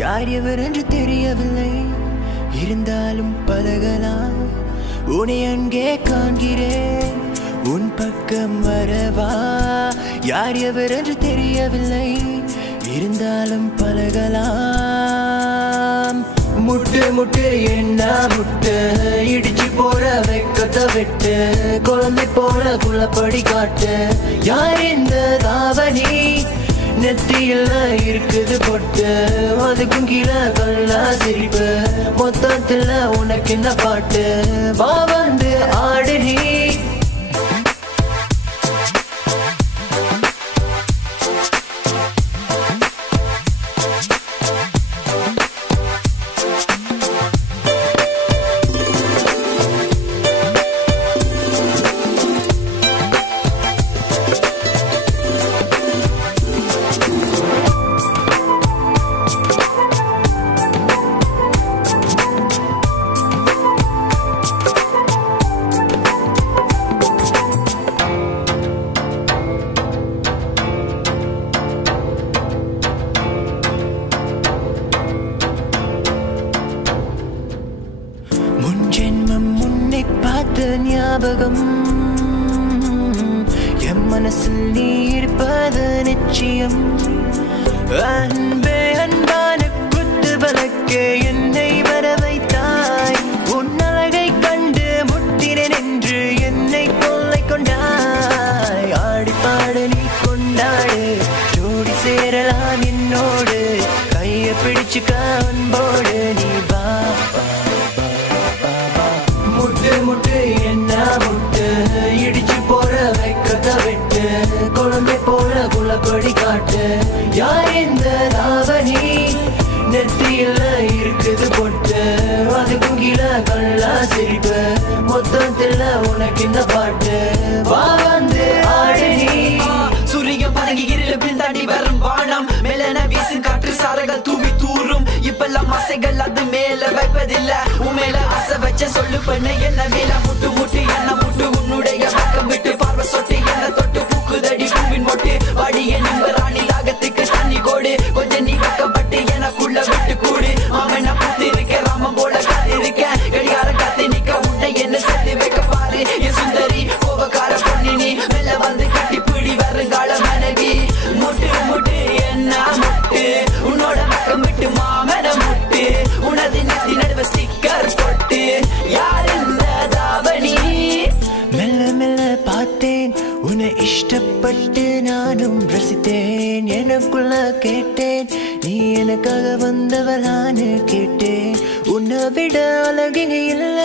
யாரெவரென்று தெரியவில்லை இருந்தாலும் பழகலாம் உன்னை அங்கே காண்கிறேன் உன் பக்கம் வரவா யாரெவரென்று தெரியவில்லை இருந்தாலும் பழகலாம் முட்டு முட்டு என்ன முட்டு இடிச்சு போற வெக்கத்தை விட்டு குழந்தை போல குளப்படி காட்டு யார் இந்த தாவணி நெத்தியில இருக்குது பொட்டு அதுக்கும் கீழே கல்லா சிரிப்பு மொத்தத்துல உனக்கு என்ன பாட்டு வா வந்து ஆடு நீ ஞாபகம் என் மனசில் நீ இருப்பது நிச்சயம் அன்பே அன்பான குத்து வழக்கே என்னை வர வைத்தாய் உன் அழகை கண்டு முட்டினேன் என்று என்னை கொள்ளை கொண்டாய் ஆடி பாடு நீ கொண்டாடு ஜோடி சேரலாம் என்னோடு கையை பிடிச்சுக்க அன்போடு நீ வா முட்டு முட்டு என்ன முட்டு இடிச்சு போற வெக்கத்தை விட்டு குழந்தை போல குளப்படி காட்டு யார் இந்த தாவணி நெத்தியில இருக்குது பொட்டு அதுக்கும் கீழே கல்லா சிரிப்பு மொத்தத்துல உனக்கு இந்த பாட்டு வா வந்து ஆடு நீ சூரியன் பதங்கி இருள பின்தாண்டி வரும் வானம் மேலன வீசும் காற்று சாரங்கள் தூவி தூரும் இப்பெல்லாம் ஆசைகள் அது மேல வைப்பதில்ல உமேல ஆசை வச்ச சொல்லு பண்ண என்ன மேல முட்டு முட்டு என்ன முட்டு உன்னுடைய பக்கம் விட்டு பார்வை சொட்டு என்ன தொட்டு பூக்குதடி பூவின் மொட்டு வாடி என் ராணி தாகத்துக்கு தண்ணி கோடு கொஞ்சம் நீ வைக்கப்பட்டு எனக்குள்ள விட்டு கூடு மாமன் பூத்து இருக்க ராமன் போல காத்து இருக்க கடிகார காத்து நிக்க உன்னை என்ன சேர்த்து வைக்க பாரு என் சுந்தரி கோபக்கார பொண்ணு நீ மெல்ல வந்து கட்டி பிடி வருங்கால மனைவி முட்டு முட்டு என்ன முட்டு உன்னோட பக்கம் விட்டு மாமன முட்டு உனது நெத்தி நடுவ ஸ்டிக்கர் போட்டு யார் இந்த தாவணி மெல்ல மெல்ல பார்த்தேன் உன்னை இஷ்டப்பட்டு நானும் ரசித்தேன் எனக்குள்ள கேட்டேன் நீ எனக்காக வந்தவளான்னு கேட்டேன் உன்னை விட அழகு இல்ல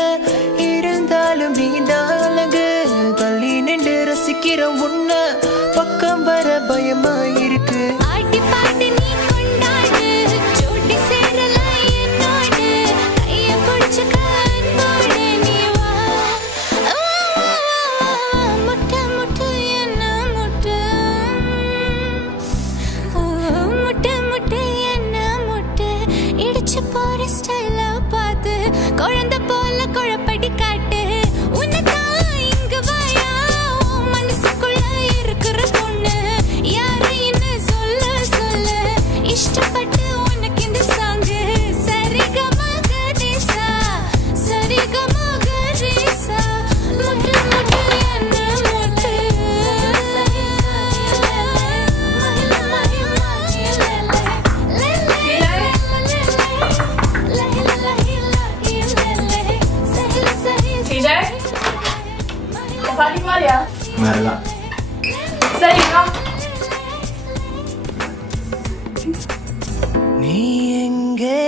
இருந்தாலும் நீதான் அழகு தள்ளி நின்று ரசிக்கிற உன்னை பக்கம் வர பயமா இருக்கு குழந்தை போல குழப்ப மாதிரியா? வேறலாம். சரிங்களா? நீ எங்கே